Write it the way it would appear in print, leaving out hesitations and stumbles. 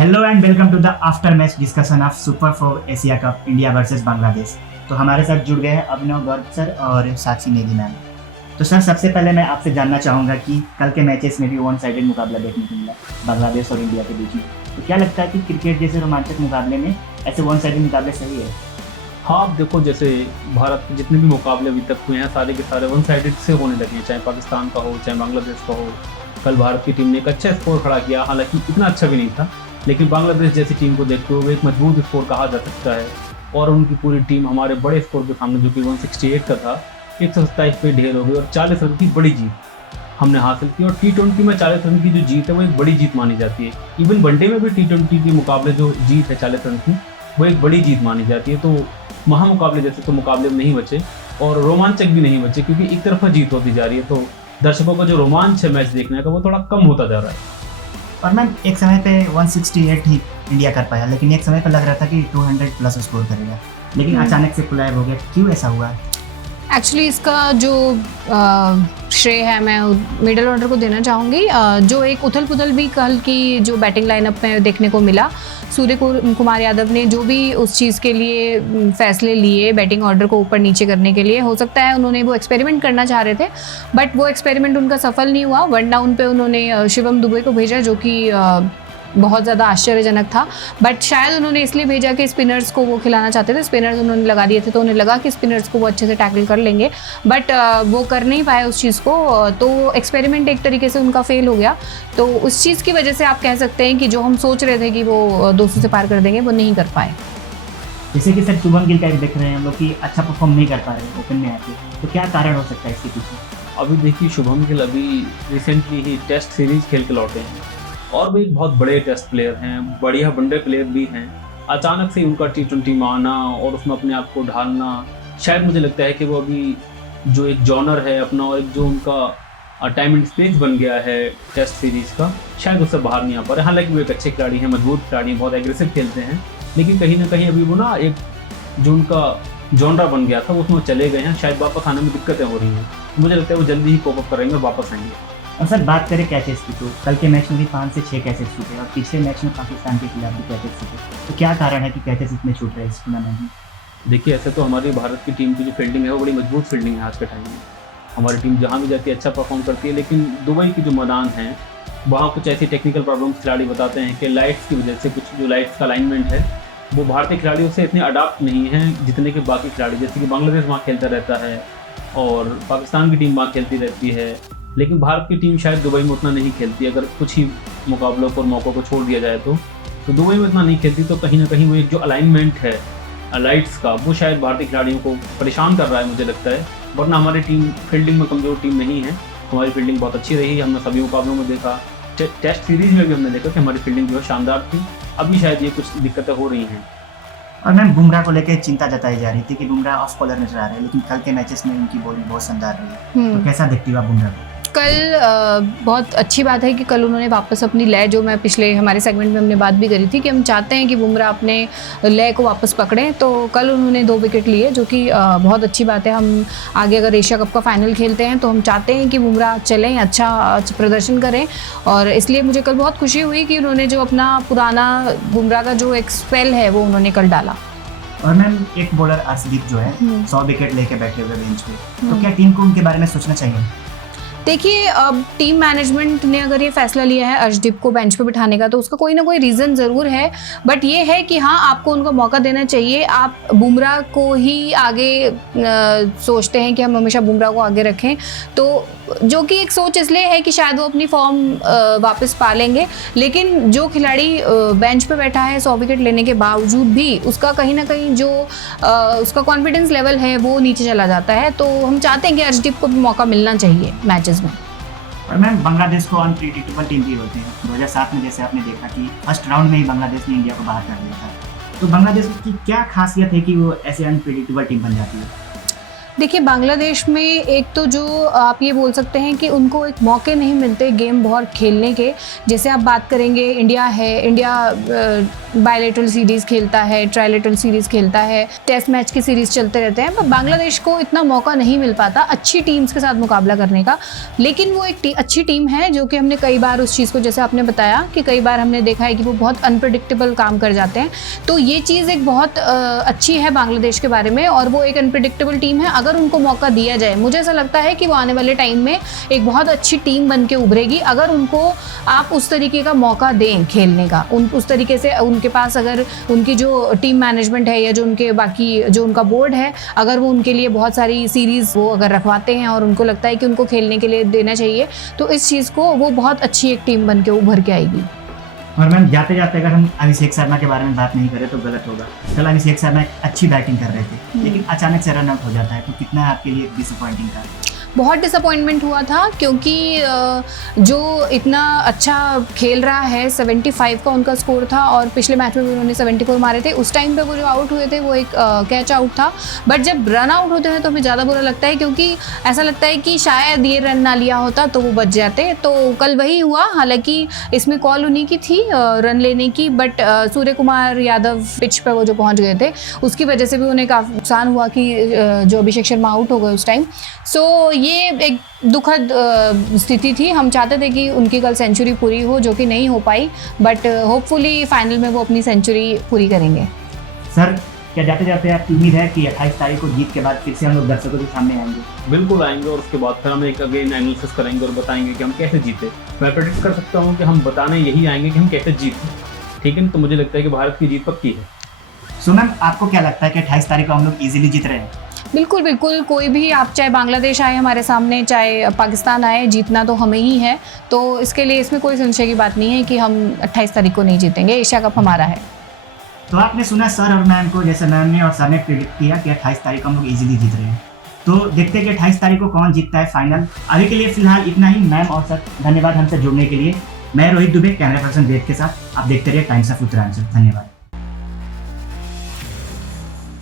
Hello and welcome to the after match discussion of super 4 Asia cup India versus Bangladesh. तो हमारे साथ जुड़ गए हैं अभिनव गर्ग सर और साक्षी नेगी मैम। तो सर, सबसे पहले मैं आपसे जानना चाहूँगा कि कल के मैचेस में भी वन साइडेड मुकाबला देखने को मिला बांग्लादेश और इंडिया के बीच में। तो क्या लगता है कि क्रिकेट जैसे रोमांचक मुकाबले में ऐसे वन साइडेड मुकाबले सही है? हाँ, आप देखो, जैसे भारत के जितने भी मुकाबले अभी तक हुए हैं सारे के सारे वन साइडेड से होने लगे हैं, चाहे पाकिस्तान का हो चाहे बांग्लादेश का हो। कल भारत की टीम ने एक अच्छा स्कोर खड़ा किया, हालांकि इतना अच्छा भी नहीं था, लेकिन बांग्लादेश जैसी टीम को देखते हुए एक मजबूत स्कोर कहा जा सकता है। और उनकी पूरी टीम हमारे बड़े स्कोर के सामने, जो कि 168 का था, 127 पे ढेर हो गई और 40 रन की बड़ी जीत हमने हासिल की। और T20 में 40 रन की जो जीत है वो एक बड़ी जीत मानी जाती है। इवन वनडे में भी T20 के मुकाबले जो जीत है 40 रन की, वो एक बड़ी जीत मानी जाती है। तो महामुकाबले जैसे तो मुकाबले में नहीं बचे और रोमांचक भी नहीं बचे, क्योंकि एक तरफा जीत होती जा रही है। तो दर्शकों का जो रोमांच है मैच देखने का, वो थोड़ा कम होता जा रहा है। और मैम, एक समय पे 168 ही इंडिया कर पाया, लेकिन एक समय पे लग रहा था कि 200 प्लस स्कोर करेगा, लेकिन अचानक से कुलायब हो गया। क्यों ऐसा हुआ? एक्चुअली इसका जो श्रेय है मैं मिडिल ऑर्डर को देना चाहूँगी। जो एक उथल पुथल भी कल की जो बैटिंग लाइनअप में देखने को मिला, सूर्य कुमार यादव ने जो भी उस चीज़ के लिए फैसले लिए बैटिंग ऑर्डर को ऊपर नीचे करने के लिए, हो सकता है उन्होंने वो एक्सपेरिमेंट करना चाह रहे थे, बट वो एक्सपेरिमेंट उनका सफल नहीं हुआ। 1 डाउन पे उन्होंने शिवम दुबे को भेजा, जो कि बहुत ज़्यादा आश्चर्यजनक था। बट शायद उन्होंने इसलिए भेजा कि स्पिनर्स को वो खिलाना चाहते थे। स्पिनर्स उन्होंने लगा दिए थे, तो उन्हें लगा कि स्पिनर्स को वो अच्छे से टैकल कर लेंगे, बट वो कर नहीं पाए उस चीज़ को। तो एक्सपेरिमेंट एक तरीके से उनका फेल हो गया। तो उस चीज़ की वजह से आप कह सकते हैं कि जो हम सोच रहे थे कि वो 200 से पार कर देंगे, वो नहीं कर पाए। जैसे कि सर शुभम गिल का एक देख रहे हैं हम लोग कि अच्छा परफॉर्म नहीं कर पा रहे ओपन में आके, तो क्या कारण हो सकता है इसके पीछे? अभी देखिए, शुभम गिल अभी रिसेंटली ही टेस्ट सीरीज खेल के लौटे हैं और भी एक बहुत बड़े टेस्ट प्लेयर हैं, बढ़िया वनडे प्लेयर भी हैं। अचानक से उनका T20 में आना और उसमें अपने आप को ढालना, शायद मुझे लगता है कि वो अभी जो एक जॉनर है अपना और एक जो उनका टाइम एंड स्पेस बन गया है टेस्ट सीरीज़ का, शायद उससे बाहर नहीं आ पा रहे। हालांकि वो एक अच्छे खिलाड़ी हैं, मजबूत खिलाड़ी हैं, बहुत एग्रेसिव खेलते हैं, लेकिन कहीं ना कहीं अभी वो ना एक जो उनका जॉनरा बन गया था उसमें चले गए हैं। शायद वापस आने में दिक्कतें हो रही हैं। मुझे लगता है वो जल्दी ही कोप अप करेंगे और वापस आएंगे। और सर, बात करें कैचेस की, तो कल के मैच में भी 5 से 6 कैचेस छूटे और पिछले मैच में पाकिस्तान के खिलाफ भी कैचेस छूटे। तो क्या कारण है कि कैचेस इतने छूट रहे हैं इस टूर्नामेंट में? देखिए, ऐसे तो हमारी भारत की टीम की जो फील्डिंग है वो बड़ी मजबूत फील्डिंग है आज के टाइम में। हमारी टीम जहाँ भी जाती है अच्छा परफॉर्म करती है, लेकिन दुबई की जो मैदान है वहाँ कुछ ऐसी टेक्निकल प्रॉब्लम्स खिलाड़ी बताते हैं कि लाइट्स की वजह से कुछ जो लाइट्स का अलाइनमेंट है वो भारतीय खिलाड़ियों से इतने अडाप्ट नहीं हैं जितने के बाकी खिलाड़ी। जैसे कि बांग्लादेश वहाँ खेलता रहता है और पाकिस्तान की टीम वहाँ खेलती रहती है, लेकिन भारत की टीम शायद दुबई में उतना नहीं खेलती। अगर कुछ ही मुकाबलों पर मौक़ों को छोड़ दिया जाए तो दुबई में उतना नहीं खेलती। तो कहीं ना कहीं वो एक जो अलाइनमेंट है लाइट्स का, वो शायद भारतीय खिलाड़ियों को परेशान कर रहा है, मुझे लगता है। वरना हमारी टीम फील्डिंग में कमज़ोर टीम नहीं है, हमारी फील्डिंग बहुत अच्छी रही है। हमने सभी मुकाबलों में देखा, टेस्ट सीरीज़ में भी हमने देखा कि हमारी फील्डिंग जो है शानदार थी। अभी शायद ये कुछ दिक्कतें हो रही हैं। और मैम, बुमराह को लेकर चिंता जताई जा रही थी कि बुमराह ऑफ कॉलर नजर आ रहे हैं, लेकिन कल के मैचेस में उनकी बॉलिंग बहुत शानदार रही है। तो कैसा देखती हो आप बुमराह को? कल बहुत अच्छी बात है कि कल उन्होंने वापस अपनी लय, जो मैं पिछले हमारे सेगमेंट में हमने बात भी करी थी कि हम चाहते हैं कि बुमराह अपने लय को वापस पकड़ें, तो कल उन्होंने 2 विकेट लिए, जो कि बहुत अच्छी बात है। हम आगे अगर एशिया कप का फाइनल खेलते हैं तो हम चाहते हैं कि बुमराह चलें, अच्छा प्रदर्शन करें। और इसलिए मुझे कल बहुत खुशी हुई कि उन्होंने जो अपना पुराना बुमराह का जो एक स्पेल है वो उन्होंने कल डाला। और मैम, एक बॉलर अर्शदीप जो है 100 विकेट लेके बैठे हुए बेंच पे, तो क्या टीम को उनके बारे में सोचना चाहिए? देखिए, अब टीम मैनेजमेंट ने अगर ये फैसला लिया है अर्शदीप को बेंच पे बिठाने का, तो उसका कोई ना कोई रीज़न ज़रूर है। बट ये है कि हाँ, आपको उनको मौका देना चाहिए। आप बुमराह को ही आगे सोचते हैं कि हम हमेशा बुमराह को आगे रखें, तो जो कि एक सोच इसलिए है कि शायद वो अपनी फॉर्म वापस पा लेंगे। लेकिन जो खिलाड़ी बेंच पे बैठा है 100 विकेट लेने के बावजूद भी, उसका कहीं ना कहीं जो उसका कॉन्फिडेंस लेवल है वो नीचे चला जाता है। तो हम चाहते हैं कि अर्शदीप को भी मौका मिलना चाहिए मैचेस में। और मैम, बांग्लादेश को अनप्रेडिक्टेबल टीम भी होते हैं। 2007 में जैसे आपने देखा कि फर्स्ट राउंड में ही बांग्लादेश ने इंडिया को बाहर कर दिया था। तो बांग्लादेश की क्या खासियत है कि वो ऐसे अनप्रेडिक्टेबल टीम बन जाती है? देखिए, बांग्लादेश में एक तो जो आप ये बोल सकते हैं कि उनको एक मौके नहीं मिलते गेम बहुत खेलने के। जैसे आप बात करेंगे, इंडिया है, इंडिया बायलैटरल सीरीज़ खेलता है, ट्रायलैटरल सीरीज़ खेलता है, टेस्ट मैच की सीरीज़ चलते रहते हैं, पर बांग्लादेश को इतना मौका नहीं मिल पाता अच्छी टीम्स के साथ मुकाबला करने का। लेकिन वो एक अच्छी टीम है, जो कि हमने कई बार उस चीज़ को, जैसे आपने बताया कि कई बार हमने देखा है कि वो बहुत अनप्रिडिक्टेबल काम कर जाते हैं। तो ये चीज़ एक बहुत अच्छी है बांग्लादेश के बारे में, और वो एक अनप्रिडिक्टेबल टीम है। अगर उनको मौका दिया जाए, मुझे ऐसा लगता है कि वो आने वाले टाइम में एक बहुत अच्छी टीम बन के उभरेगी, अगर उनको आप उस तरीके का मौका दें खेलने का। उस तरीके से उनके पास अगर उनकी जो टीम मैनेजमेंट है या जो उनके बाकी जो उनका बोर्ड है, अगर वो उनके लिए बहुत सारी सीरीज़ वो अगर रखवाते हैं और उनको लगता है कि उनको खेलने के लिए देना चाहिए, तो इस चीज़ को वो बहुत अच्छी एक टीम बन के उभर के आएगी। और मैम जाते जाते अगर हम अभिषेक शर्मा के बारे में बात नहीं करें तो गलत होगा। कल अभिषेक शर्मा एक अच्छी बैटिंग कर रहे थे, लेकिन अचानक से रन आउट हो जाता है, तो कितना आपके लिए डिसअपॉइंटिंग था? बहुत डिसअपॉइंटमेंट हुआ था, क्योंकि जो इतना अच्छा खेल रहा है, 75 का उनका स्कोर था और पिछले मैच में भी उन्होंने 74 मारे थे। उस टाइम पे वो जो आउट हुए थे वो एक कैच आउट था। बट जब रन आउट होते हैं तो हमें ज़्यादा बुरा लगता है, क्योंकि ऐसा लगता है कि शायद ये रन ना लिया होता तो वो बच जाते। तो कल वही हुआ, हालांकि इसमें कॉल उन्हीं की थी रन लेने की, बट सूर्य कुमार यादव पिच पर वो जो पहुँच गए थे, उसकी वजह से भी उन्हें काफ़ी नुकसान हुआ कि जो अभिषेक शर्मा आउट हो गए उस टाइम। सो ये एक दुखद स्थिति थी। हम चाहते थे कि उनकी कल सेंचुरी पूरी हो, जो कि नहीं हो पाई, बट होपफुली फाइनल में वो अपनी सेंचुरी पूरी करेंगे। सर, क्या जाते जाते आपकी उम्मीद है कि 28 तारीख को जीत के बाद फिर से हम लोग दर्शकों के सामने आएंगे? बिल्कुल आएंगे, और उसके बाद फिर हम एक अगेन एनालिसिस करेंगे और बताएंगे कि हम कैसे जीते। मैं प्रेडिक्ट कर सकता हूँ कि हम बताने यही आएंगे कि हम कैसे जीते, ठीक है। तो मुझे लगता है कि भारत की जीत पक्की है। सो मैम, आपको क्या लगता है कि 28 तारीख को हम लोग इजीली जीत रहे हैं? बिल्कुल बिल्कुल, कोई भी, आप चाहे बांग्लादेश आए हमारे सामने, चाहे पाकिस्तान आए, जीतना तो हमें ही है। तो इसके लिए इसमें कोई संशय की बात नहीं है कि हम 28 तारीख को नहीं जीतेंगे। एशिया कप हमारा है। तो आपने सुना सर और मैम को, जैसे मैम ने और सर ने प्रेडिक्ट किया कि 28 तारीख को हम लोग इजीली जीत रहे हैं। तो देखते हैं कि 28 तारीख को कौन जीतता है फाइनल। अभी के लिए फिलहाल इतना ही। मैम और सर, धन्यवाद हमसे जुड़ने के लिए। मैं रोहित दुबे, कैमरा पर्सन वेद के साथ। आप देखते रहिए टाइम्स ऑफ उत्तरांचल। धन्यवाद।